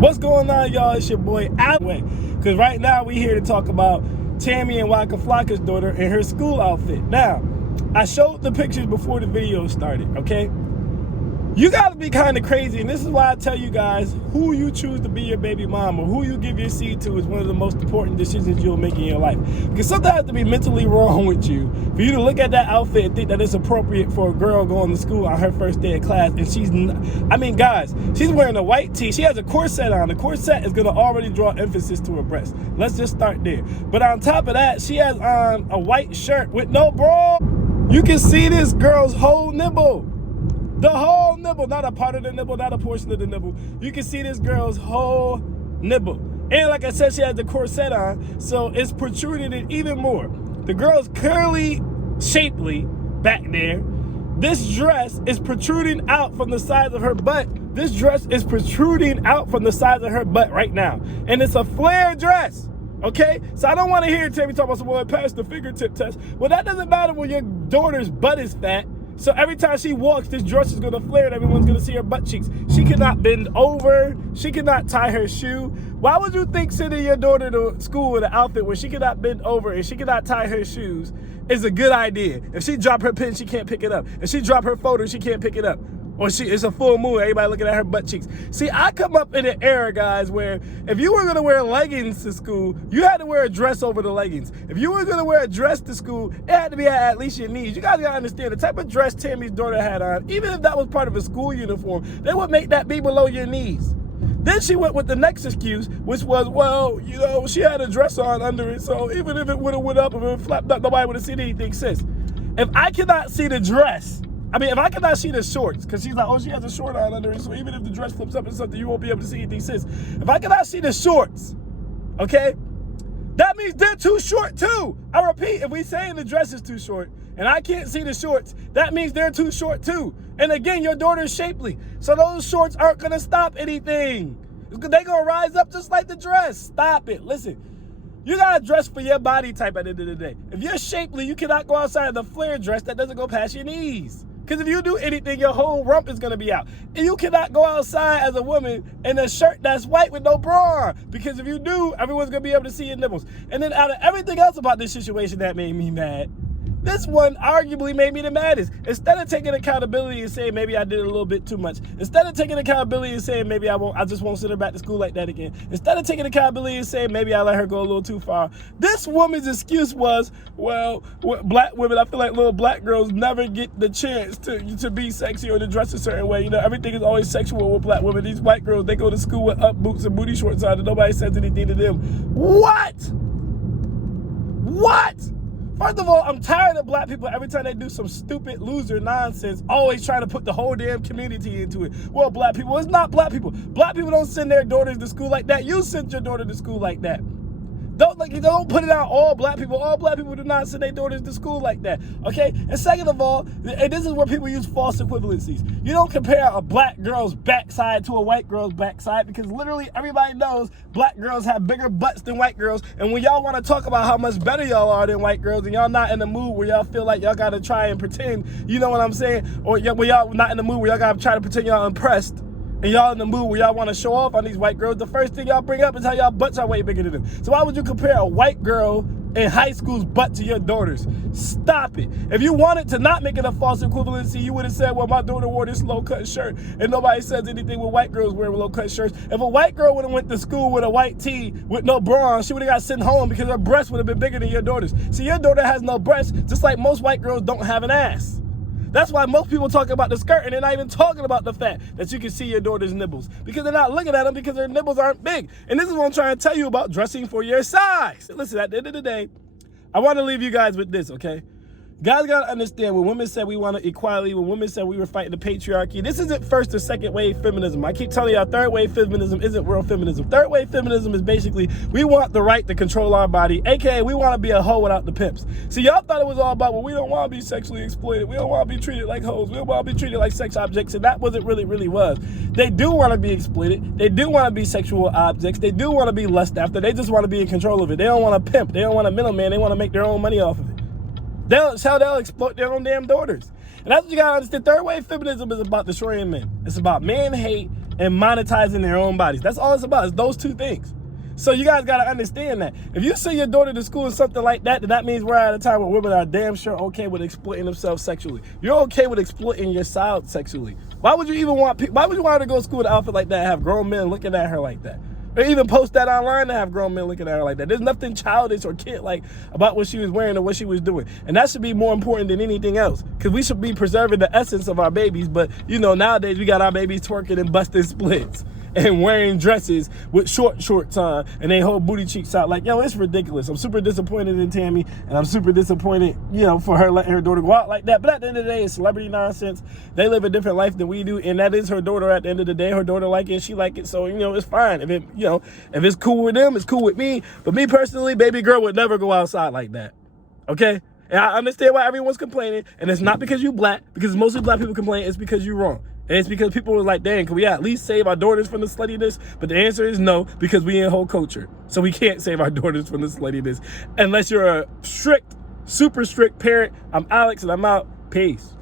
What's going on, y'all? It's your boy Alway. Because right now we here to talk about Tammy and Waka Flocka's daughter in her school outfit. Now, I showed the pictures before the video started, okay? You gotta be kind of crazy, and this is why I tell you guys, who you choose to be your baby mom or who you give your seed to is one of the most important decisions you'll make in your life. Because something has to be mentally wrong with you for you to look at that outfit and think that it's appropriate for a girl going to school on her first day of class, and she's not, I mean, guys, she's wearing a white tee. She has a corset on. The corset is gonna already draw emphasis to her breast. Let's just start there. But on top of that, she has on a white shirt with no bra. You can see this girl's whole nipple. The whole nipple, not a part of the nipple, not a portion of the nipple. You can see this girl's whole nipple. And like I said, she has the corset on, so it's protruding it even more. The girl's curly, shapely back there. This dress is protruding out from the sides of her butt. This dress is protruding out from the sides of her butt right now. And it's a flare dress. Okay, so I don't want to hear Tammy talk about someone past the fingertip test. Well, that doesn't matter when your daughter's butt is fat. So every time she walks, this dress is gonna flare and everyone's gonna see her butt cheeks. She cannot bend over. She cannot tie her shoe. Why would you think sending your daughter to school with an outfit where she cannot bend over and she cannot tie her shoes is a good idea? If she drop her pen, she can't pick it up. If she drop her folder, she can't pick it up. Or it's a full moon, everybody looking at her butt cheeks. See, I come up in an era, guys, where if you were gonna wear leggings to school, you had to wear a dress over the leggings. If you were gonna wear a dress to school, it had to be at least your knees. You guys gotta understand, the type of dress Tammy's daughter had on, even if that was part of a school uniform, they would make that be below your knees. Then she went with the next excuse, which was, well, you know, she had a dress on under it, so even if it would've went up, if it flapped up, nobody would've seen anything, sis. If I cannot see the dress, if I cannot see the shorts, because she's like, oh, she has a short on under it, so even if the dress flips up and something, you won't be able to see anything, sis. If I cannot see the shorts, okay, that means they're too short too. I repeat, if we saying the dress is too short and I can't see the shorts, that means they're too short too. And again, your daughter is shapely, so those shorts aren't gonna stop anything. They're gonna rise up just like the dress. Stop it. Listen. You gotta dress for your body type at the end of the day. If you're shapely, you cannot go outside in the flare dress that doesn't go past your knees. Because if you do anything, your whole rump is gonna be out. And you cannot go outside as a woman in a shirt that's white with no bra on. Because if you do, everyone's gonna be able to see your nipples. And then out of everything else about this situation that made me mad, this one arguably made me the maddest. Instead of taking accountability and saying maybe I did a little bit too much, instead of taking accountability and saying maybe I just won't send her back to school like that again, instead of taking accountability and saying maybe I let her go a little too far, this woman's excuse was, well, black women, I feel like little black girls never get the chance to be sexy or to dress a certain way. You know, everything is always sexual with black women. These white girls, they go to school with up boots and booty shorts on and nobody says anything to them. What? First of all, I'm tired of black people every time they do some stupid loser nonsense, always trying to put the whole damn community into it. Well, black people, it's not black people. Black people don't send their daughters to school like that. You sent your daughter to school like that. Don't put it on all black people. All black people do not send their daughters to school like that, okay? And second of all, and this is where people use false equivalencies. You don't compare a black girl's backside to a white girl's backside, because literally everybody knows black girls have bigger butts than white girls. And when y'all want to talk about how much better y'all are than white girls, and y'all not in the mood where y'all feel like y'all got to try and pretend, you know what I'm saying? Or when y'all not in the mood where y'all got to try to pretend y'all impressed, and y'all in the mood where y'all want to show off on these white girls, the first thing y'all bring up is how y'all butts are way bigger than them. So why would you compare a white girl in high school's butt to your daughter's? Stop it. If you wanted to not make it a false equivalency, you would have said, well, my daughter wore this low-cut shirt, and nobody says anything with white girls wearing low-cut shirts. If a white girl would have went to school with a white tee with no bra on, she would have got sent home because her breasts would have been bigger than your daughter's. See, your daughter has no breasts, just like most white girls don't have an ass. That's why most people talk about the skirt and they're not even talking about the fact that you can see your daughter's nipples, because they're not looking at them because their nipples aren't big. And this is what I'm trying to tell you about dressing for your size. Listen, at the end of the day, I want to leave you guys with this, okay? Guys gotta understand, when women said we wanted equality, when women said we were fighting the patriarchy, this isn't first or second wave feminism. I keep telling y'all, third wave feminism isn't real feminism. Third wave feminism is basically, we want the right to control our body, aka we want to be a hoe without the pimps. See, y'all thought it was all about, well, we don't want to be sexually exploited. We don't want to be treated like hoes. We don't want to be treated like sex objects, and that wasn't really was. They do want to be exploited. They do want to be sexual objects. They do want to be lust after. They just want to be in control of it. They don't want to pimp. They don't want a middleman. They want to make their own money off of it. That's how they'll exploit their own damn daughters. And that's what you gotta understand. Third wave feminism is about destroying men. It's about man hate and monetizing their own bodies. That's all it's about, is those two things. So you guys got to understand that. If you send your daughter to school and something like that, then that means we're at a time where women are damn sure okay with exploiting themselves sexually. You're okay with exploiting your child sexually. Why would you want her to go to school with an outfit like that and have grown men looking at her like that? Or even post that online to have grown men looking at her like that. There's nothing childish or kid-like about what she was wearing or what she was doing. And that should be more important than anything else. Because we should be preserving the essence of our babies. But, you know, nowadays we got our babies twerking and busting splits and wearing dresses with shorts on and they whole booty cheeks out. Like, yo, it's ridiculous. I'm super disappointed in Tammy, and I'm super disappointed, you know, for her letting her daughter go out like that. But at the end of the day, it's celebrity nonsense. They live a different life than we do, and that is her daughter. At the end of the day, her daughter like it, she like it, so, you know, it's fine. If it, you know, if it's cool with them, it's cool with me. But me personally, baby girl would never go outside like that. Okay? And I understand why everyone's complaining, and it's not because you black, because mostly black people complain, it's because you're wrong. And it's because people were like, dang, can we at least save our daughters from the sluttiness? But the answer is no, because we in whole culture. So we can't save our daughters from the sluttiness unless you're a strict, super strict parent. I'm Alex, and I'm out. Peace.